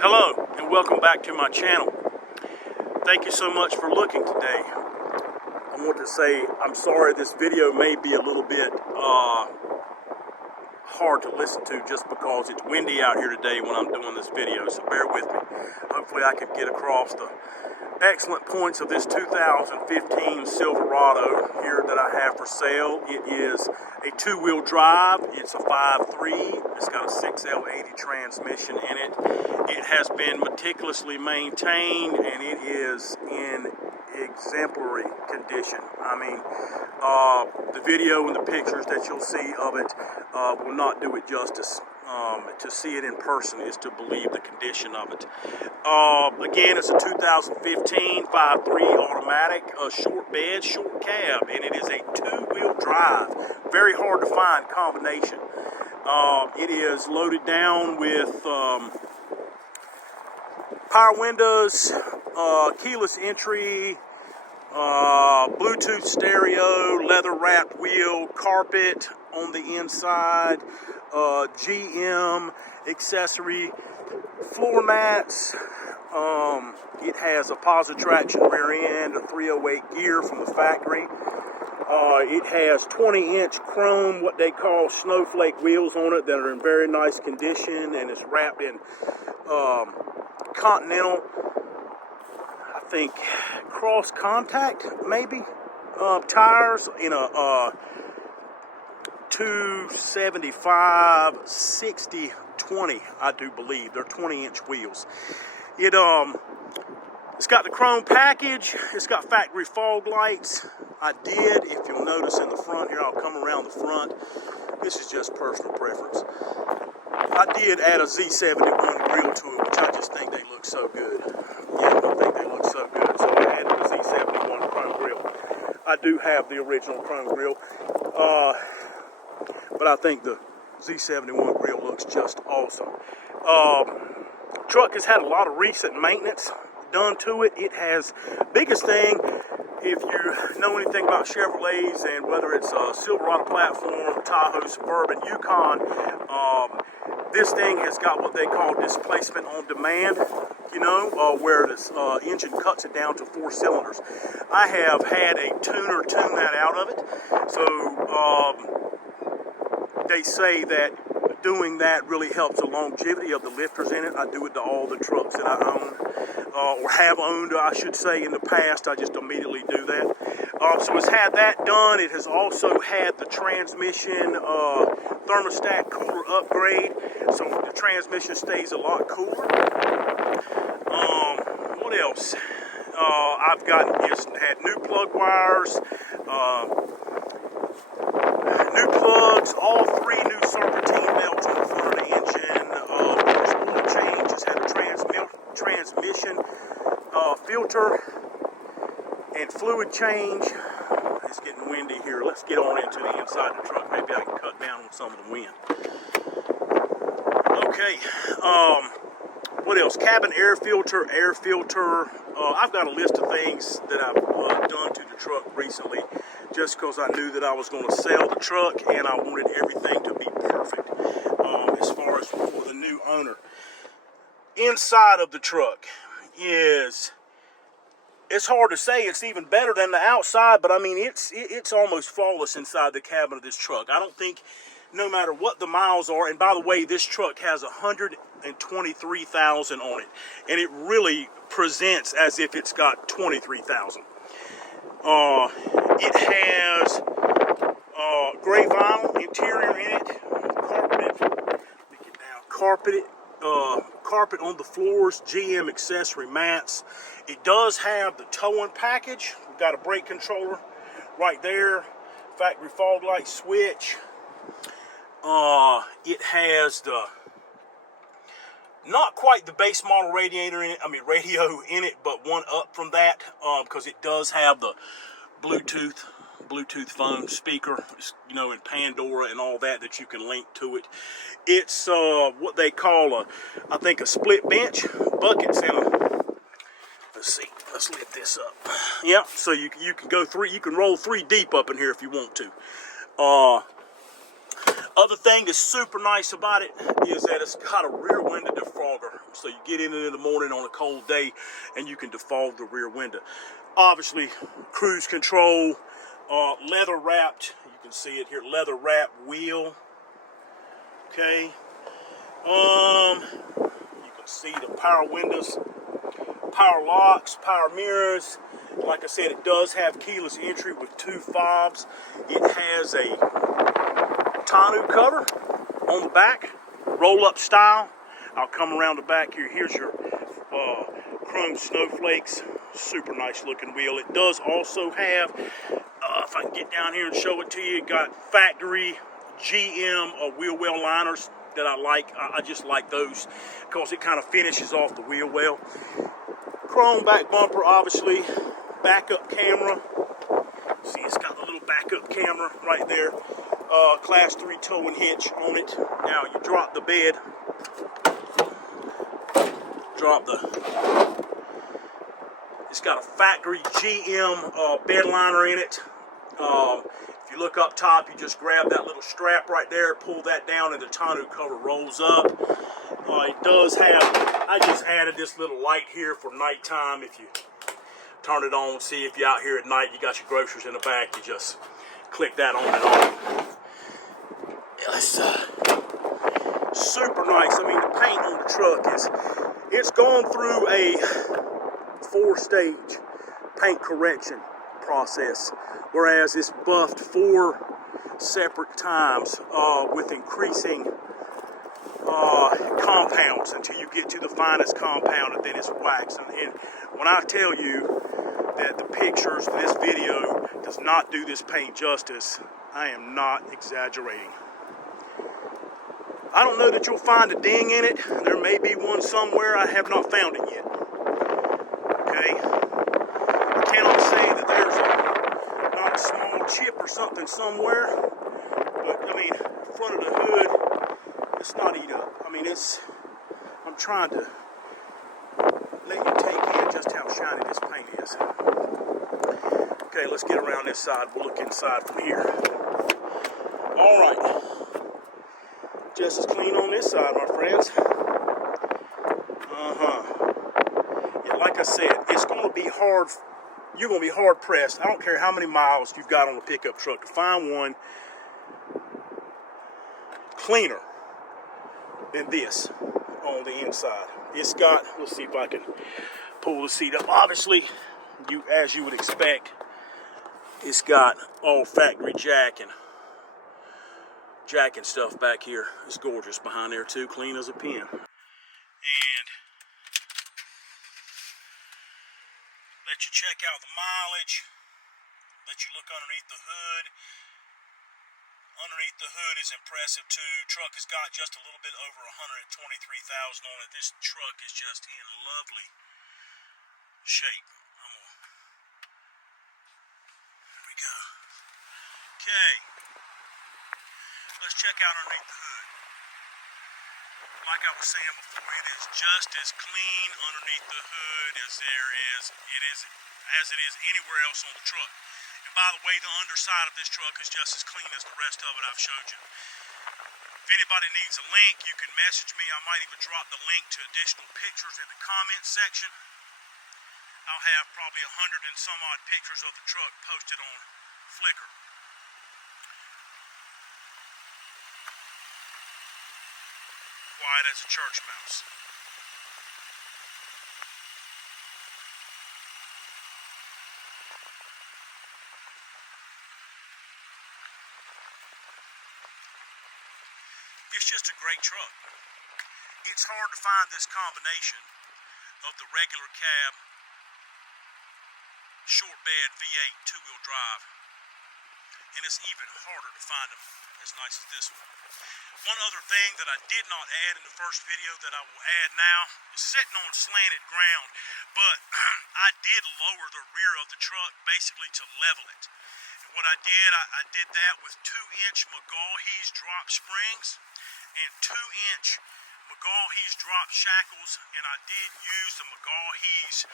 Hello and welcome back to my channel. Thank you so much for looking today. I want to say I'm sorry this video may be a little bit hard to listen to just because it's windy out here today when I'm doing this video, so bear with me. Hopefully I can get across the excellent points of this 2015 Silverado here that I have for sale. It is a two-wheel drive. It's a 5.3. It's got a 6L80 transmission in it. It has been meticulously maintained and it is in exemplary condition. I mean, the video and the pictures that you'll see of it will not do it justice. To see it in person is to believe the condition of it. Again, it's a 2015 5.3 automatic, short bed, short cab, and it is a two-wheel drive. Very hard to find combination. It is loaded down with power windows, keyless entry, Bluetooth stereo, leather wrapped wheel, carpet on the inside, GM accessory, floor mats. It has a positive traction rear end, a 308 gear from the factory. It has 20-inch chrome, what they call snowflake wheels on it that are in very nice condition, and it's wrapped in Continental, I think, cross contact maybe, tires in a 275 60 20, I do believe. They're 20-inch wheels. It's got the chrome package. It's got factory fog lights. I did, if you'll notice in the front here, I'll come around the front. This is just personal preference. I did add a Z71 grill to it, which I just think they look so good. Yeah, I think they look so good. So I added a Z71 chrome grill. I do have the original chrome grill. But I think the Z71 grill looks just awesome. Truck has had a lot of recent maintenance done to it. It has, biggest thing, if you know anything about Chevrolets, and whether it's a Silverado platform, Tahoe, Suburban, Yukon, this thing has got what they call displacement on demand, where this engine cuts it down to 4 cylinders. I have had a tuner tune that out of it, so they say that doing that really helps the longevity of the lifters in it. I do it to all the trucks that I own, or have owned, I should say, in the past. I just immediately do that. So it's had that done. It has also had the transmission thermostat cooler upgrade, so the transmission stays a lot cooler. What else? I've had new plug wires, new plugs, all 3 new serpentine belts on the front of the engine. Oil change. It's had a transmission filter and fluid change. It's getting windy here. Let's get on into the inside of the truck. Maybe I can cut down on some of the wind. Okay. What else? Cabin air filter, I've got a list of things that I've done to the truck recently, just because I knew that I was going to sell the truck and I wanted everything to be perfect as far as for the new owner. Inside of the truck it's hard to say it's even better than the outside, but I mean it's almost flawless inside the cabin of this truck. I don't think, no matter what the miles are, and by the way, this truck has 123,000 on it, and it really presents as if it's got 23,000. It has gray vinyl interior in it, carpet on the floors, GM accessory mats. It does have the towing package. We've got a brake controller right there, factory fog light switch. It has not quite the base model radio in it, but one up from that, because it does have the Bluetooth phone speaker, in Pandora and all that you can link to it. It's what they call I think a split bench. Buckets in a, let's see, let's lift this up. Yeah, so you can go 3, you can roll 3 deep up in here if you want to. Other thing that's super nice about it is that it's got a rear window defrogger. so you get in it in the morning on a cold day and you can defog the rear window. Obviously, cruise control, leather wrapped, you can see it here, leather wrapped wheel. Okay, you can see the power windows, power locks, power mirrors. Like I said, it does have keyless entry with 2 fobs. It has a tonneau cover on the back, roll-up style. I'll come around the back here. Here's your chrome snowflakes. Super nice looking wheel. It does also have, if I can get down here and show it to you, it got factory GM wheel well liners that I like. I just like those because it kind of finishes off the wheel well. Chrome back bumper, obviously. Backup camera. See, it's got the little backup camera right there. Class 3 tow and hitch on it. Now you drop the bed. It's got a factory GM bed liner in it. If you look up top, you just grab that little strap right there, pull that down, and the tonneau cover rolls up. It does have, I just added this little light here for nighttime. If you turn it on, see if you're out here at night, you got your groceries in the back, you just click that on and off. It's super nice. I mean, the paint on the truck it's gone through a 4-stage paint correction process, whereas it's buffed 4 separate times with increasing compounds until you get to the finest compound, and then it's waxed. And when I tell you that the pictures, this video does not do this paint justice, I am not exaggerating. I don't know that you'll find a ding in it. There may be one somewhere. I have not found it yet. Okay? I cannot say that there's not a small chip or something somewhere, but I mean, front of the hood, it's not eat up. I mean, I'm trying to let you take in just how shiny this paint is. Okay, let's get around this side. We'll look inside from here. All right. Just as clean on this side, my friends. Yeah, like I said, it's going to be hard. You're going to be hard pressed. I don't care how many miles you've got on a pickup truck to find one cleaner than this on the inside. It's got, let's see if I can pull the seat up. Obviously, as you would expect, it's got all factory jack and stuff back here. It's gorgeous behind there too, clean as a pin. And let you check out the mileage, let you look underneath the hood. Underneath the hood is impressive too. Truck has got just a little bit over 123,000 on it. This truck is just in lovely shape. There we go. Okay. Let's check out underneath the hood. Like I was saying before, it is just as clean underneath the hood as it is anywhere else on the truck. And by the way, the underside of this truck is just as clean as the rest of it I've showed you. If anybody needs a link, you can message me. I might even drop the link to additional pictures in the comments section. I'll have probably 100 and some odd pictures of the truck posted on Flickr. Quiet as a church mouse. It's just a great truck. It's hard to find this combination of the regular cab, short bed V8 2-wheel drive, and it's even harder to find them as nice as this one. One other thing that I did not add in the first video that I will add now is sitting on slanted ground, but I did lower the rear of the truck basically to level it. And what I did that with 2-inch McGaughey's drop springs and 2-inch McGaughey's drop shackles, and I did use the McGaughey's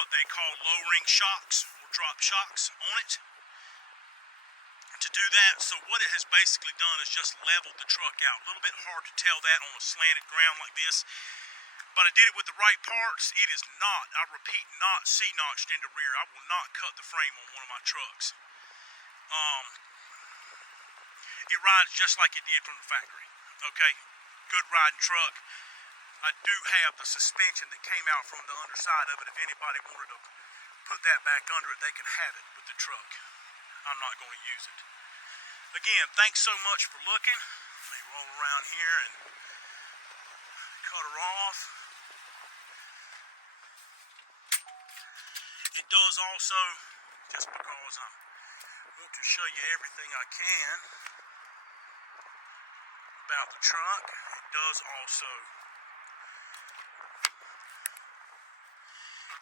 what they call lowering shocks or drop shocks on it to do that. So what it has basically done is just leveled the truck out. A little bit hard to tell that on a slanted ground like this, but I did it with the right parts. It is not, I repeat, not C-notched in the rear. I will not cut the frame on one of my trucks. It rides just like it did from the factory. Okay, good riding truck. I do have the suspension that came out from the underside of it. If anybody wanted to put that back under it, they can have it with the truck. I'm not going to use it. Again, thanks so much for looking. Let me roll around here and cut her off. It does also, just because I want to show you everything I can about the truck, it does also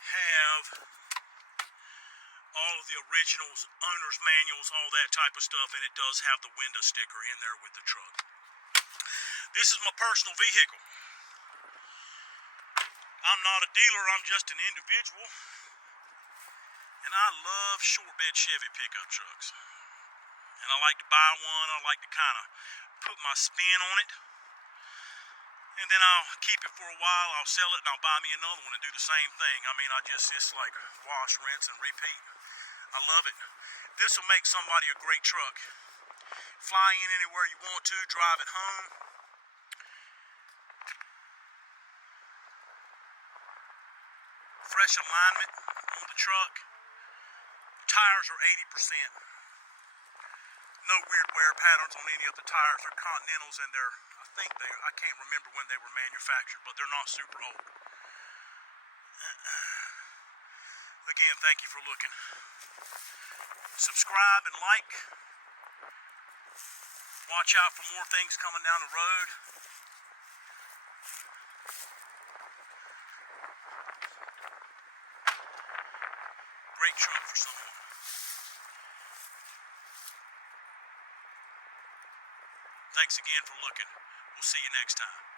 have all of the originals, owner's manuals, all that type of stuff, and it does have the window sticker in there with the truck. This is my personal vehicle. I'm not a dealer, I'm just an individual. And I love short bed Chevy pickup trucks. And I like to buy one, I like to kind of put my spin on it. And then I'll keep it for a while, I'll sell it, and I'll buy me another one and do the same thing. I mean, it's like wash, rinse, and repeat. I love it. This will make somebody a great truck. Fly in anywhere you want to, drive it home. Fresh alignment on the truck. Tires are 80%. No weird wear patterns on any of the tires. They're Continentals, and I can't remember when they were manufactured, but they're not super old. Again, thank you for looking. Subscribe and like. Watch out for more things coming down the road. Great truck for someone. Thanks again for looking. We'll see you next time.